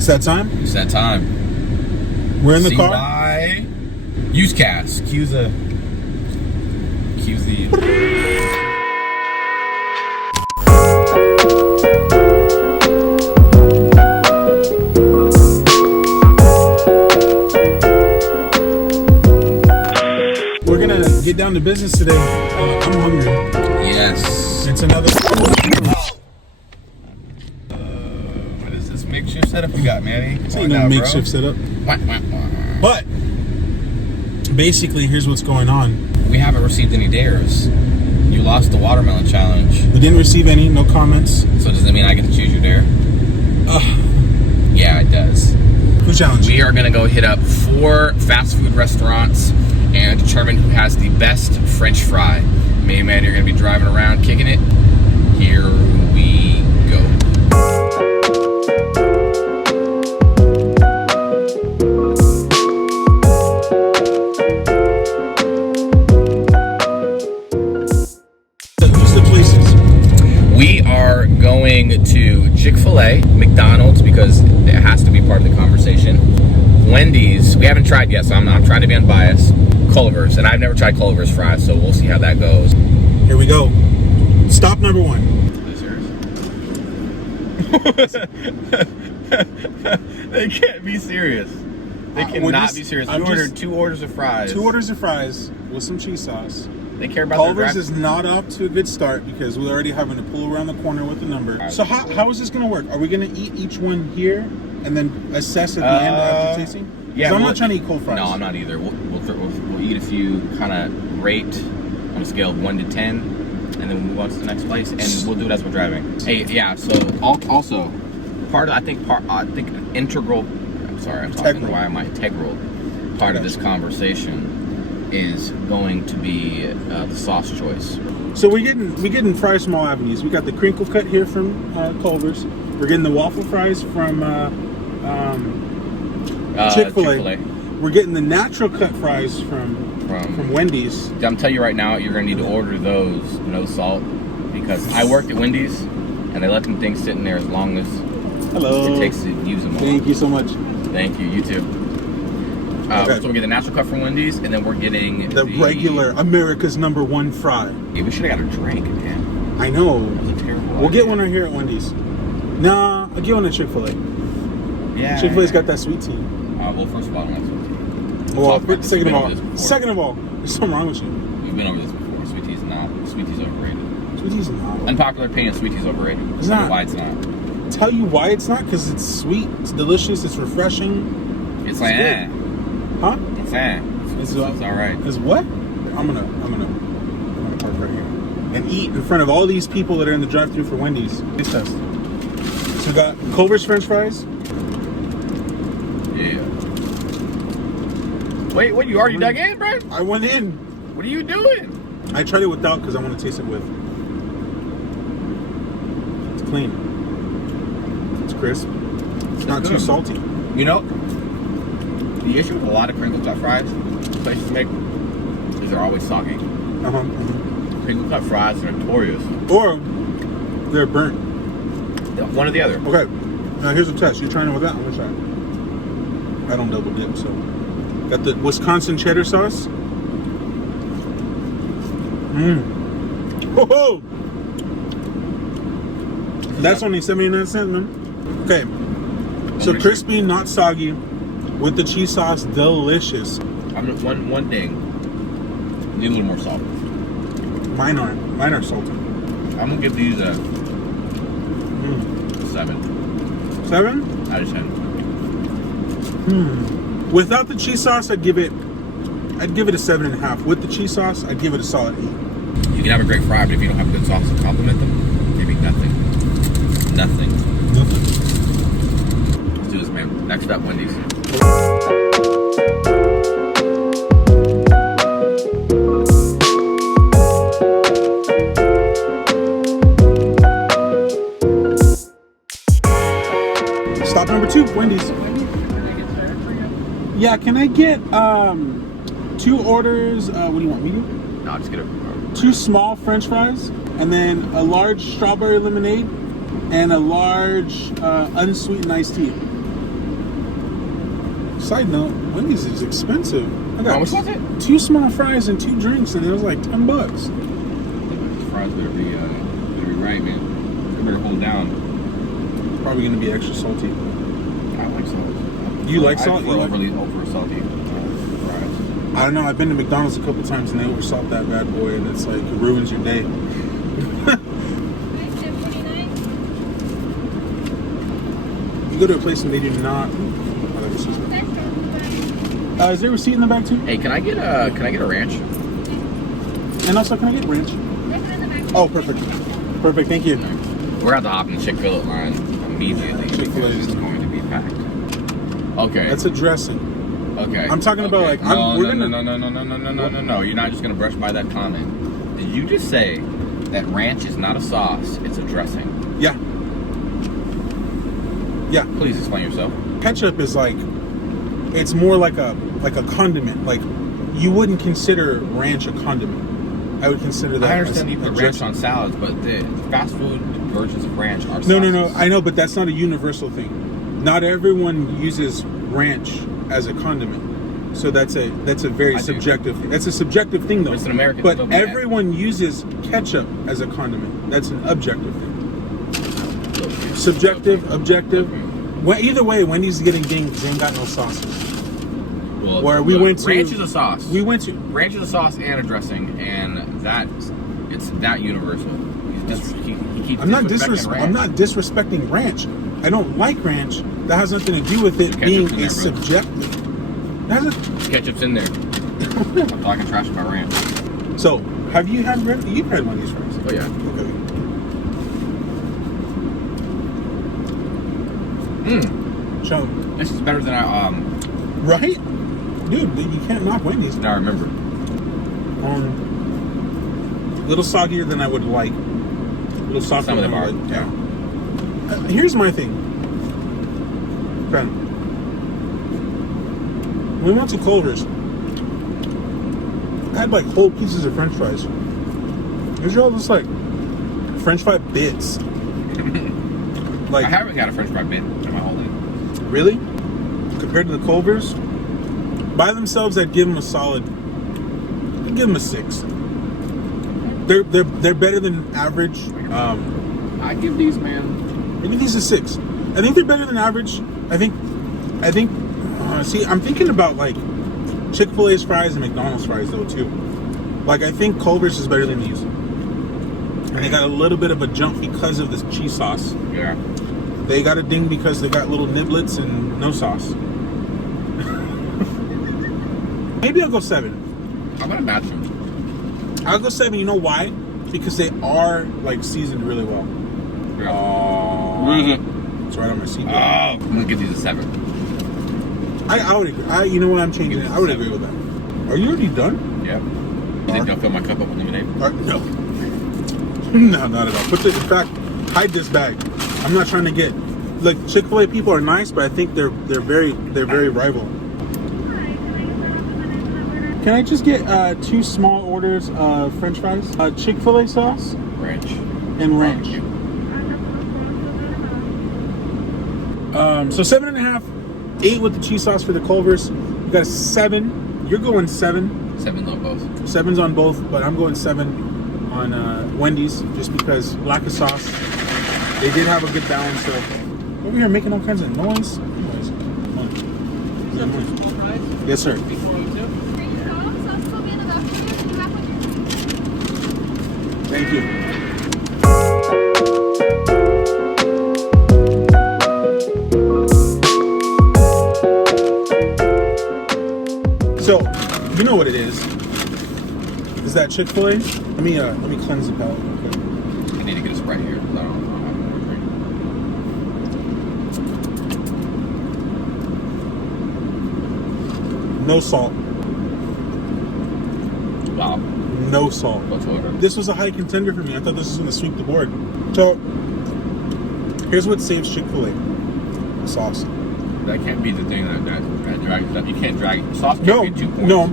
It's that time? It's that time. We're in the car? CY Youthcast. Cues the... We're gonna get down to business today. I'm hungry. Yes. It's another... What is this makeshift setup you got, Manny? This ain't no makeshift setup. But basically, here's what's going on. We haven't received any dares. You lost the watermelon challenge. We didn't receive any, no comments. So does that mean I get to choose your dare? Yeah, it does. Who challenged? We are gonna go hit up 4 fast food restaurants and determine who has the best French fry. Me and Manny are gonna be driving around kicking it. Here we go. We are going to Chick-fil-A, McDonald's, because it has to be part of the conversation. Wendy's, we haven't tried yet, so I'm trying to be unbiased. Culver's, and I've never tried Culver's fries, so we'll see how that goes. Here we go. Stop number 1. Are they serious? They can't be serious. They cannot be serious. We ordered 2 orders of fries. 2 orders of fries with some cheese sauce. They care about Culver's is not off to a good start because we're already having to pull around the corner with the number. So how is this going to work? Are we going to eat each one here and then assess at the end after tasting? Yeah, I'm not trying to eat cold fries. No, I'm not either. We'll eat a few, kind of rate on a scale of 1 to 10, and then we'll move on to the next place, and we'll do it as we're driving. Hey, yeah. So also, I think an integral. I'm sorry, I'm talking. Why am I integral? Part of this conversation is going to be the sauce choice. So we're getting fries from all avenues. We got the crinkle cut here from Culver's. We're getting the waffle fries from Chick-fil-A. We're getting the natural cut fries from Wendy's. I'm telling you right now, you're gonna need to order those no salt, because I worked at Wendy's and they let them things sitting there as long as it takes to use them all. Thank you so much. Thank you. You too. So we get the natural cut from Wendy's, and then we're getting the regular America's #1 fry. Yeah, we should have got a drink, man. I know. That was a terrible We'll get one right here at Wendy's. Nah, I'll get one at Chick-fil-A. Yeah. Chick-fil-A's got that sweet tea. Well, first of all, I don't like sweet tea. Second of all, there's something wrong with you. We've been over this before. Sweet tea's overrated. Sweet tea's not. Unpopular opinion, sweet tea's overrated. It's not. Why it's not. Tell you why it's not? Because it's sweet, it's delicious, it's refreshing. It's like, Huh? It's all right. Is what? I'm gonna park right here and eat in front of all these people that are in the drive-thru for Wendy's. Taste test. So we got Culver's French fries. Yeah. Wait, what? You already dug in, bro? I went in. What are you doing? I tried it without because I want to taste it with. It's clean. It's crisp. It's not too salty. You know, the issue with a lot of crinkle cut fries places make is they're always soggy. Crinkle cut fries are notorious. Or they're burnt. One or the other. Okay. Now here's a test. You're trying it with that? I'm gonna try it. I don't double dip, so. Got the Wisconsin cheddar sauce. Whoa! That's only 79 cents, man. Okay. So crispy, not soggy, with the cheese sauce, delicious. One thing. Need a little more salt. Mine are salty. I'm gonna give these a 7. 7? Out of 10. Without the cheese sauce, I'd give it a 7.5. With the cheese sauce, I'd give it a solid 8. You can have a great fry, but if you don't have good sauce to complement them, maybe nothing. Nothing. Let's do this, man. Next up, Wendy's. Stop number 2, Wendy's. Yeah, can I get 2 orders? What do you want, medium? No, I'll just get a 2 small French fries, and then a large strawberry lemonade, and a large unsweetened iced tea. Side note, Wendy's is expensive. I got How much was it? 2 small fries and 2 drinks, and it was like $10. Fries better be right, man. They better hold down. Probably gonna be extra salty. I like salt. You like salt? I prefer over salty fries. I don't know. I've been to McDonald's a couple times, and they oversalt that bad boy, and it's like it ruins your day. If you go to a place and they do not. Is there a receipt in the back too? Hey, can I get a ranch? And also, can I get ranch? Oh, perfect. Perfect. Thank you. We're at the hop in the Chick-fil-A line immediately. Chick-fil-A because it's going to be packed. Okay. That's a dressing. Okay. I'm talking about like. No. You're not just gonna brush by that comment. Did you just say that ranch is not a sauce? It's a dressing. Yeah. Yeah. Please explain yourself. Ketchup is like. It's more like a condiment. Like you wouldn't consider ranch a condiment. I would consider that. I understand you put ranch on salads, but the fast food versions of ranch are sauces. No. I know, but that's not a universal thing. Not everyone uses ranch as a condiment. So that's a very subjective thing. That's a subjective thing though. It's an American. But everyone uses ketchup as a condiment. That's an objective thing. Subjective, objective. Well, either way, Wendy's is getting dinged because they ain't got no sauces. Well, where we went to ranch is a sauce. We went to ranch is a sauce and a dressing, and it's that universal. He keeps I'm not disrespecting ranch. I don't like ranch. That has nothing to do with it being a subjective. Ketchup's in there. I'm talking trash about ranch. So, you've had Wendy's fries? Oh yeah. Okay. So, this is better than right? Dude, you can't knock Wendy's. Now I remember. A little soggier than I would like. A little softer. Some of them are. Yeah. Here's my thing. Okay. We went to Culver's. I had like whole pieces of French fries. These are all just like French fry bits. Like I haven't got a French fry bit in my whole life. Really? Compared to the Culver's, by themselves, I'd give them a solid. I'd give them a 6. They're better than average. I give these, man. I give these a 6. I think they're better than average. I think. See, I'm thinking about like Chick-fil-A's fries and McDonald's fries though too. Like I think Culver's is better than these. And they got a little bit of a jump because of this cheese sauce. Yeah. They got a ding because they got little niblets and no sauce. Maybe I'll go 7. I'm gonna match them. I'll go 7. You know why? Because they are like seasoned really well. Yeah. Oh, it's right on my seat. I'm gonna give these a 7. I would agree. You know what? I'm changing it. I would agree with that. Are you already done? Yep. You think I'll fill my cup up with lemonade? No. No, not at all. In fact, hide this bag. I'm not trying to get. Like Chick-fil-A people are nice, but I think they're very rival. Can I just get 2 small orders of French fries, Chick-fil-A sauce, Ranch. and ranch? So 7.5, 8 with the cheese sauce for the Culver's. You got a 7. You're going 7. 7's on both. 7's on both, but I'm going 7 on Wendy's just because lack of sauce. They did have a good balance of over here making all kinds of noise. Yes, sir. Thank you. So, you know what it is? Is that Chick-fil-A? Let me cleanse the palate. Okay. I need to get a Sprite here. I don't have another drink. No salt. Wow. No salt. Whatsoever. This was a high contender for me. I thought this was going to sweep the board. So, here's what saves Chick-fil-A. The sauce. That can't be the thing that drags it up. You can't drag it. Sauce can't be 2 points. No.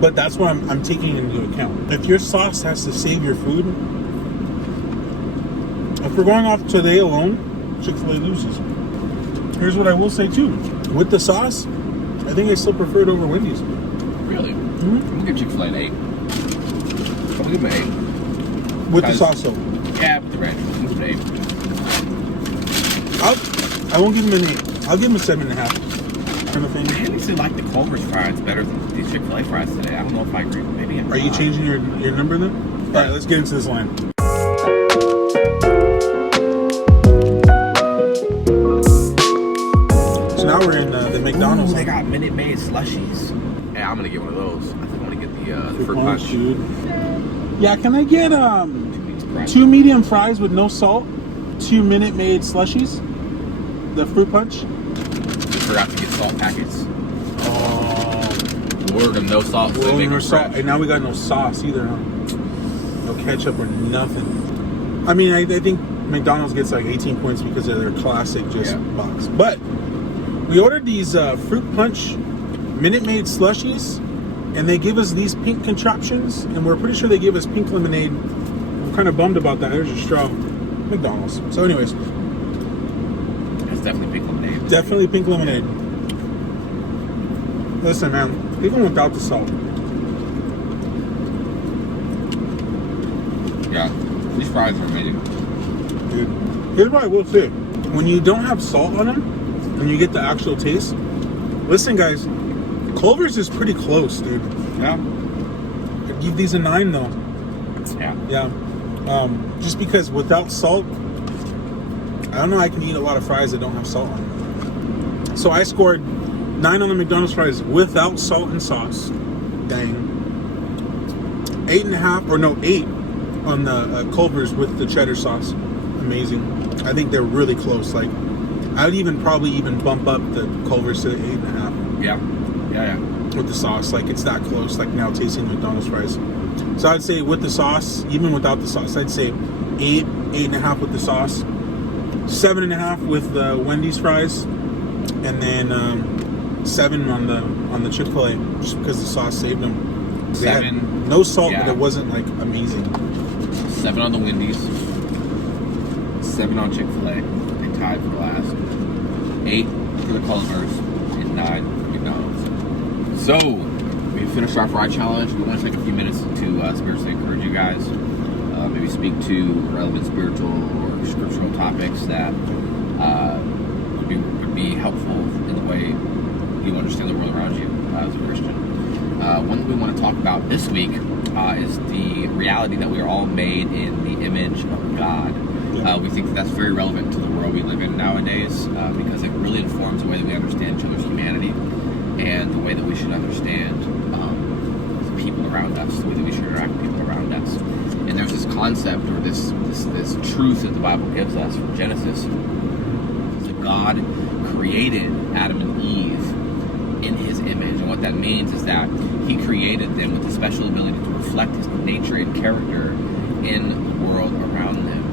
But that's what I'm taking into account. If your sauce has to save your food, if we're going off today alone, Chick-fil-A loses. Here's what I will say too. With the sauce, I think I still prefer it over Wendy's. Really? Mm-hmm. I'm gonna give Chick-fil-A an 8. I'm gonna give it an 8. With the sauce though. Yeah, with the ranch. I'm gonna give it an 8. I won't give him an 8. I'll give him a 7.5. Kind of thing. I honestly like the Culver's fries better than these Chick-fil-A fries today. I don't know if I agree. Maybe I'm Are you not. changing your number then? All right, let's get into this line. So now we're in the McDonald's. Ooh, they got Minute Maid slushies. Yeah, I'm gonna get one of those. I think I'm gonna get the fruit punch. Dude. Yeah, can I get 2 medium fries with no salt, 2 Minute Maid slushies, the fruit punch? We forgot to get salt packets. Oh, We're gonna no salt. So they make no them salt. fresh. And now we got no sauce either. Huh? No ketchup or nothing. I mean, I think McDonald's gets like 18 points because of their classic box. But we ordered these fruit punch Minute Maid slushies, and they give us these pink contraptions, and we're pretty sure they give us pink lemonade. I'm kind of bummed about that. There's a straw. McDonald's. So anyways. It's definitely pink lemonade. Definitely pink lemonade. Listen, man, even without the salt. Yeah, these fries are amazing. Dude, here's what I will say. When you don't have salt on them, and you get the actual taste, listen, guys, Culver's is pretty close, dude. Yeah. I'd give these a 9, though. Yeah. Yeah. Just because without salt, I don't know, I can eat a lot of fries that don't have salt on them. So I scored 9 on the McDonald's fries without salt and sauce. Dang. 8.5, or no, 8 on the Culver's with the cheddar sauce. Amazing. I think they're really close. Like, I would probably bump up the Culver's to 8.5. Yeah. With the sauce. Like, it's that close. Like, now tasting McDonald's fries. So I'd say with the sauce, even without the sauce, I'd say 8, 8.5 with the sauce, 7.5 with the Wendy's fries, and then 7 on the Chick-fil-A, just because the sauce saved them. They 7. had no salt, Yeah. but it wasn't like amazing. 7 on the Wendy's. 7 on Chick-fil-A. They tied for last. 8 for the Culver's and 9 for McDonald's. So we finished our fry challenge. We want to take a few minutes to spiritually encourage you guys. Maybe speak to relevant spiritual or scriptural topics that would be helpful in the way you understand the world around you as a Christian. One that we want to talk about this week is the reality that we are all made in the image of God. We think that's very relevant to the world we live in nowadays because it really informs the way that we understand each other's humanity and the way that we should understand the people around us, the way that we should interact with people around us. And there's this concept or this truth that the Bible gives us from Genesis that God created Adam and Eve in his image. And what that means is that he created them with a special ability to reflect his nature and character in the world around them.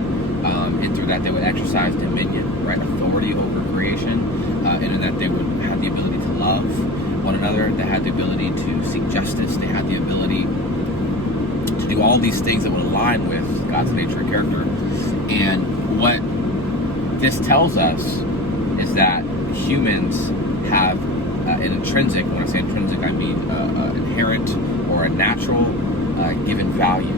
And through that they would exercise dominion, right, authority over creation, and in that they would have the ability to love one another, they had the ability to seek justice, they had the ability to do all these things that would align with God's nature and character. And what this tells us is that humans have an intrinsic, when I say intrinsic, I mean inherent or a natural given value,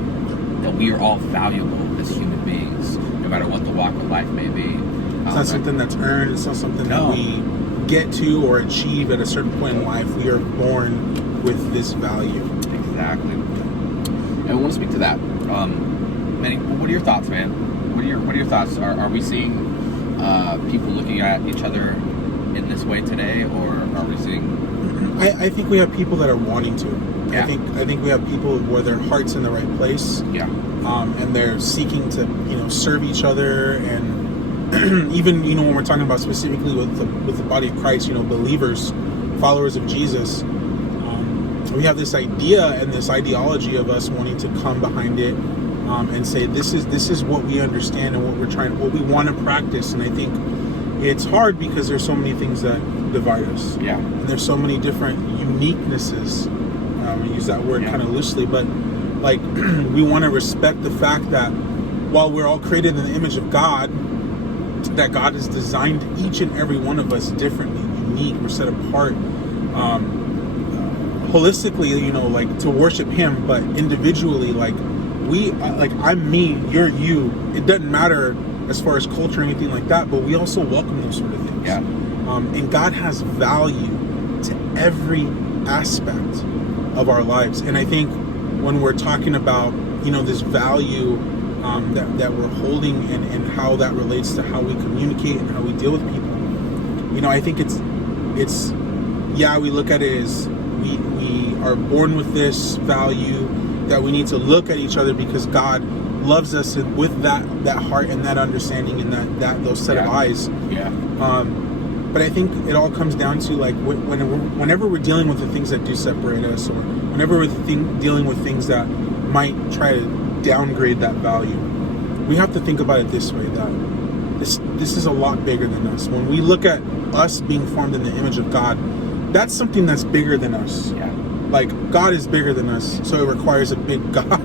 that we are all valuable as human beings, no matter what the walk of life may be. It's not something that's earned. It's not something that we get to or achieve at a certain point in life. We are born with this value. Exactly. And we want to speak to that. Manny, what are your thoughts, man? What are your thoughts? Are we seeing people looking at each other in this way today, or are we seeing? I think we have people that are wanting to. Yeah. I think we have people where their heart's in the right place. Yeah. And they're seeking to serve each other, and even when we're talking about specifically with the body of Christ, believers, followers of Jesus, we have this idea and this ideology of us wanting to come behind it and say this is what we understand and what we want to practice. And I think it's hard because there's so many things that divide us. Yeah. And there's so many different uniquenesses. I use that word kind of loosely, but like we want to respect the fact that while we're all created in the image of God, that God has designed each and every one of us differently, unique. We're set apart, holistically, you know, like to worship Him, but individually, like I'm me, you're you. It doesn't matter as far as culture or anything like that, but we also welcome those sort of things. Yeah. And God has value to every aspect of our lives. And I think when we're talking about, you know, this value that we're holding and how that relates to how we communicate and how we deal with people, you know, I think it's we look at it as we are born with this value that we need to look at each other because God loves us with that heart and that understanding and that those set of eyes. Yeah. But I think it all comes down to like whenever we're dealing with the things that do separate us, or whenever we're dealing with things that might try to downgrade that value, we have to think about it this way: that this is a lot bigger than us. When we look at us being formed in the image of God, that's something that's bigger than us. Yeah. Like God is bigger than us, so it requires a big God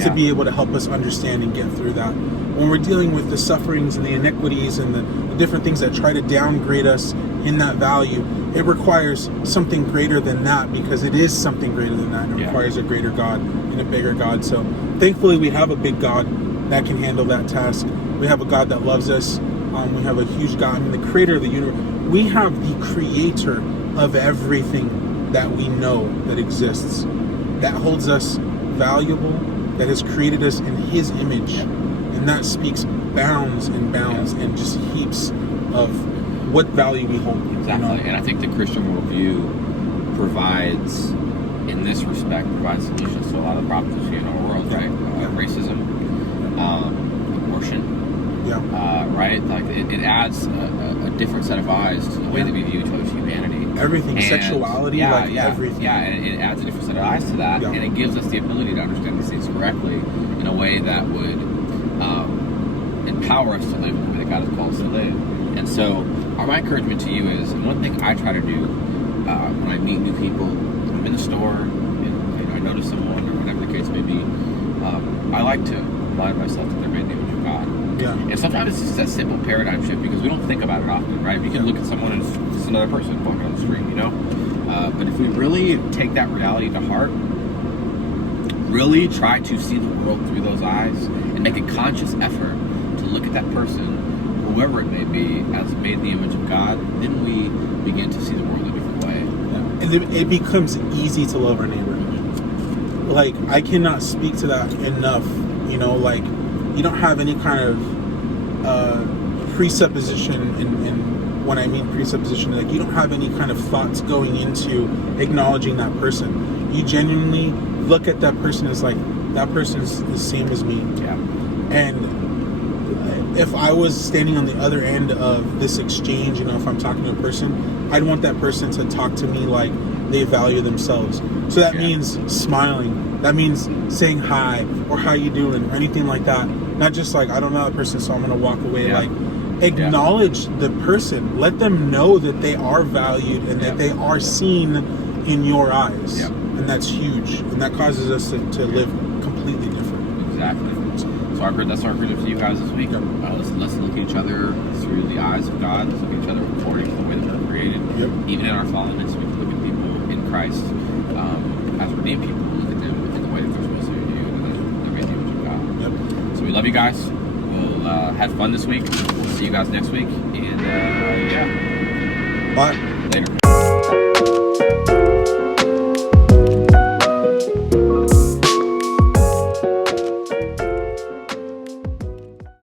to be able to help us understand and get through that. When we're dealing with the sufferings and the iniquities and the different things that try to downgrade us in that value, it requires something greater than that, because it is something greater than that. It requires a greater God and a bigger God. So thankfully we have a big God that can handle that task. We have a God that loves us. We have a huge God, I mean, the creator of the universe. We have the creator of everything that we know that exists, that holds us valuable, that has created us in His image. And that speaks bounds and bounds and just heaps of what value we hold. Exactly. You know? And I think the Christian worldview provides, in this respect, solutions to a lot of the problems we see in our world, right? Racism, abortion, right? Like it adds a different set of eyes to the way that we view each other's humanity. Everything, and sexuality, everything. Yeah, and it adds a different set of eyes to that, and it gives us the ability to understand these things correctly in a way that would empower us to live the way that God has called us to live. And so, my encouragement to you is, and one thing I try to do when I meet new people, I'm in the store, and I notice someone or whatever the case may be, I like to remind myself that they're made in the image of God. Yeah. And sometimes it's just that simple paradigm shift because we don't think about it often, right? We can look at someone as just another person walking on the street, you know? But if we really take that reality to heart, really try to see the world through those eyes and make a conscious effort to look at that person, whoever it may be, as made in the image of God, then we begin to see the world a different way. Yeah. And it becomes easy to love our neighbor. Like, I cannot speak to that enough. You know, like, you don't have any kind of presupposition, and when I mean presupposition, like, you don't have any kind of thoughts going into acknowledging that person. You genuinely look at that person as like, that person's the same as me. Yeah. And if I was standing on the other end of this exchange, you know, if I'm talking to a person, I'd want that person to talk to me like they value themselves. So that means smiling. That means saying hi or how you doing or anything like that. Not just like, I don't know that person, so I'm going to walk away. Like, acknowledge the person. Let them know that they are valued and that they are seen in your eyes. And that's huge. And that causes us to live completely different. Exactly. So that's our encouragement to you guys this week. Let's look at each other through the eyes of God. Let's look at each other according to the way that we're created. Even in our fallenness, we can look at people in Christ as redeemed people. Look at them in the way that they're supposed to be viewed, and they're made in the image of God. So we love you guys. We'll have fun this week. We'll see you guys next week. And Bye. Later.